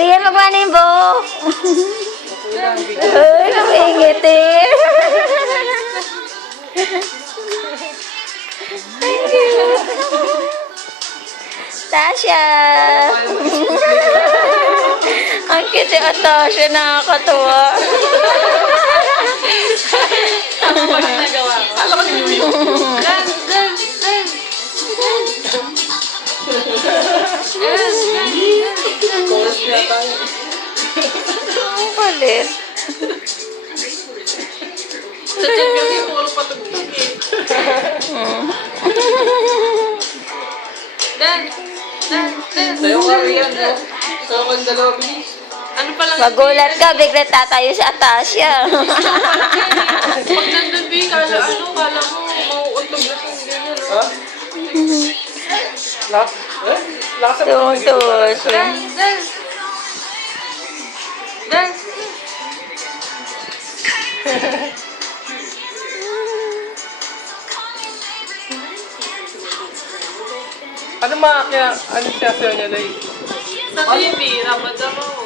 Rian, magpanin bo. Uy, namingit eh. Thank you. Tasha. Ang cute yung Tasha, nakakatuwa. Ano ba ginagawa ko? Alam ko si Yui. Dance, dance, dance. Chorus siya tayo. Ang palit. Sa chat kasi puro patugtog eh. Dance, dance, dance. Tayo ka riyan, no? Tayo kang dalawa, bilis. Ano pa lang? Magulat ka, bigla tatayo si Atasha. Pag nandun, B, kala mo, mauuntog na kung ganyan, no? Ha? Lasa mo. Tungtong. Dance, dance. Dance. Ano mga kaya, ano siya sa'yo niya, Lay? Sa TV, dapat ako.